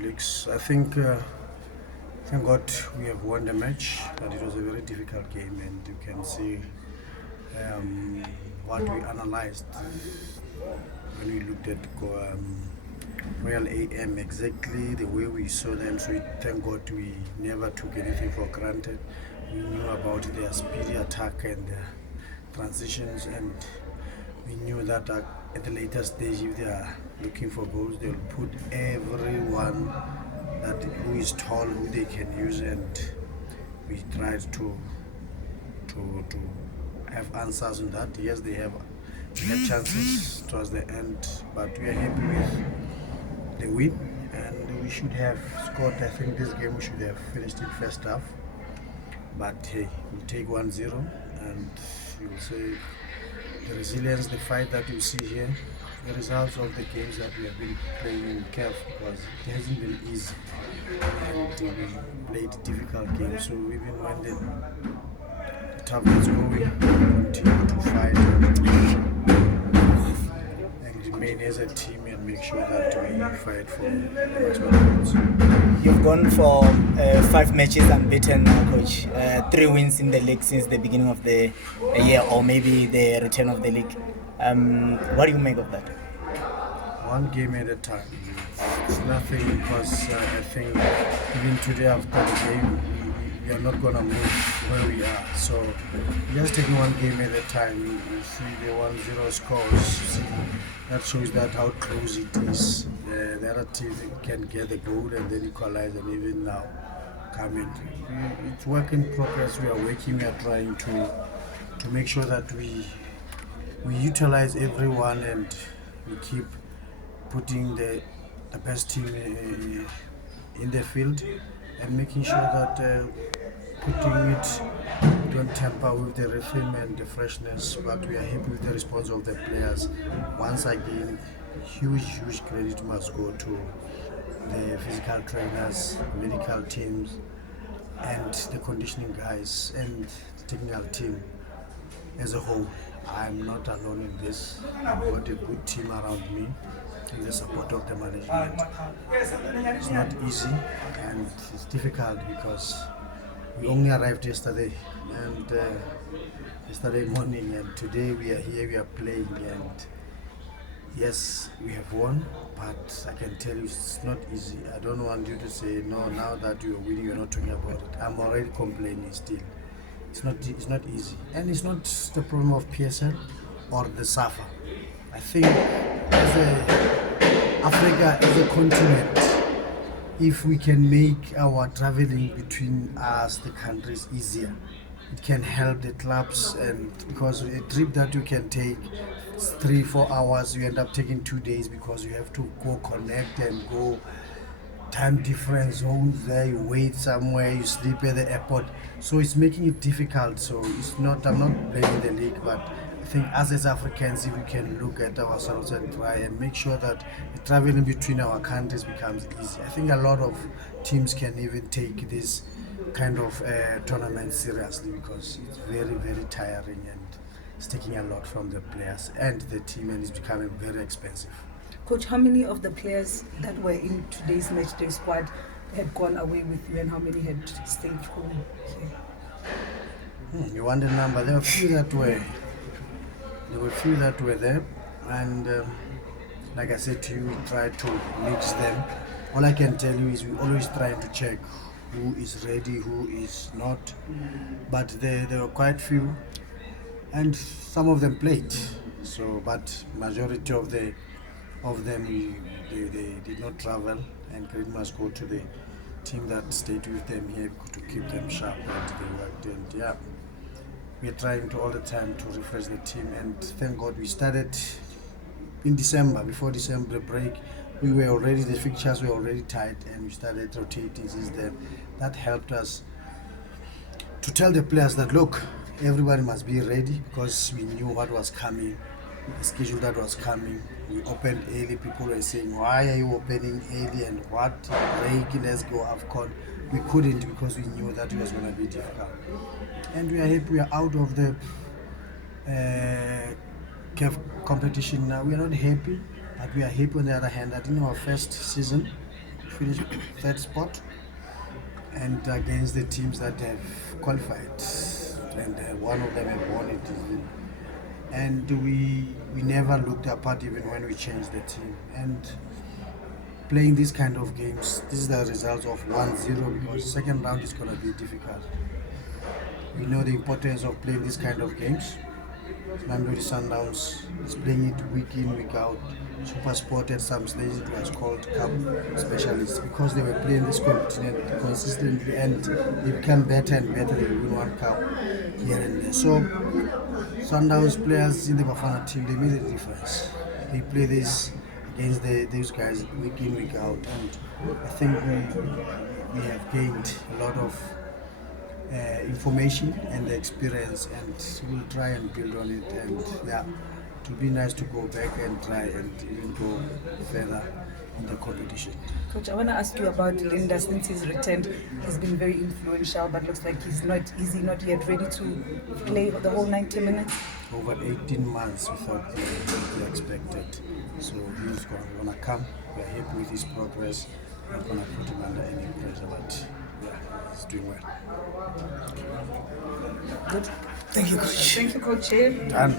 colleagues. I think, thank God we have won the match, but it was a very difficult game, and you can see what we analyzed when we looked at Royal AM, exactly the way we saw them. So thank God we never took anything for granted. We knew about their speedy attack and their transitions, and we knew that at the later stage, if they are looking for goals, they'll put everyone who is tall, who they can use, and we tried to have answers on that. Yes, they had chances towards the end, but we are happy with the win, and we should have scored. I think this game we should have finished in first half, but hey, we'll take 1-0, and you'll say the resilience, the fight that you see here, the results of the games that we have been playing in CAF, because it hasn't been easy, and we played difficult games. So even when the tough is going, we continue to fight and remain as a team and make sure that we fight for the maximum goals. You've gone for 5 matches unbeaten now, Coach. 3 wins in the league since the beginning of the year, or maybe the return of the league. What do you make of that? One game at a time. It's nothing, because I think even today after the game, we are not going to move where we are. So just taking one game at a time. You see the 1-0 scores. See, that shows that how close it is. The other team can get the goal and then equalize, and even now come in. It's work in progress. We are working. We are trying to make sure that we utilize everyone, and we keep putting the best team in the field, and making sure that putting it, don't tamper with the rhythm and the freshness, but we are happy with the response of the players. Once again, huge credit must go to the physical trainers, medical teams, and the conditioning guys, and the technical team as a whole. I'm not alone in this. I've got a good team around me, with the support of the management. It's not easy, and it's difficult because we only arrived yesterday, and yesterday morning, and today we are here, we are playing, and yes, we have won, but I can tell you it's not easy. I don't want you to say, no, now that you're winning, you're not talking about it. I'm already complaining still. It's not easy, and it's not the problem of PSL or the SAFA. I think Africa as a continent, if we can make our traveling between us, the countries, easier, it can help the clubs. And because a trip that you can take 3-4 hours, you end up taking 2 days, because you have to go connect and go time difference zones there, you wait somewhere, you sleep at the airport, so it's making it difficult. So I'm not blaming the league, but I think us as Africans, if we can look at ourselves and try and make sure that the traveling between our countries becomes easy. I think a lot of teams can even take this kind of tournament seriously, because it's very tiring, and it's taking a lot from the players and the team, and it's becoming very expensive. Coach, how many of the players that were in today's match day squad had gone away with you, and how many had stayed home here? You want the number? There were few that were there, and like I said to you, we try to mix them. All I can tell you is we always try to check who is ready, who is not. But there were quite few, and some of them played. So, but majority of them they did not travel, and credit must go to the team that stayed with them here to keep them sharp, and they worked. And yeah, we are trying to all the time to refresh the team, and thank God we started in December. Before December break, the fixtures were already tight, and we started rotating since then. That helped us to tell the players that, look, everybody must be ready, because we knew what was coming, the schedule that was coming. We opened early. People were saying, why are you opening early, and what break, let's go AFCON. We couldn't, because we knew that it was going to be difficult. And we are happy we are out of the CAF competition now. We are not happy, but we are happy on the other hand that in our first season, finished third spot, and against the teams that have qualified, and one of them have won it. And we never looked apart even when we changed the team. And playing these kind of games, this is the result of 1-0 because second round is going to be difficult. We know the importance of playing this kind of games. Mamelodi Sundowns is playing it week in, week out. Super Sport at some stage it was called Cup Specialists because they were playing this continent consistently and they become better and better. They win one cup here and there. So Sundowns players in the Bafana team, they made a difference. They play this against these guys week in, week out, and I think we have gained a lot of information and experience, and we'll try and build on it. And yeah, it would be nice to go back and try and even go further in the competition. Coach, I want to ask you about Linda. Since he's returned, he's been very influential, but looks like he's not yet ready to play the whole 90 minutes. Over 18 months without the expected. So he's going to come. We're happy with his progress. We're not going to put him under any pressure, but yeah, he's doing well. Good. Thank you, coach. Thank you, Coach. Done.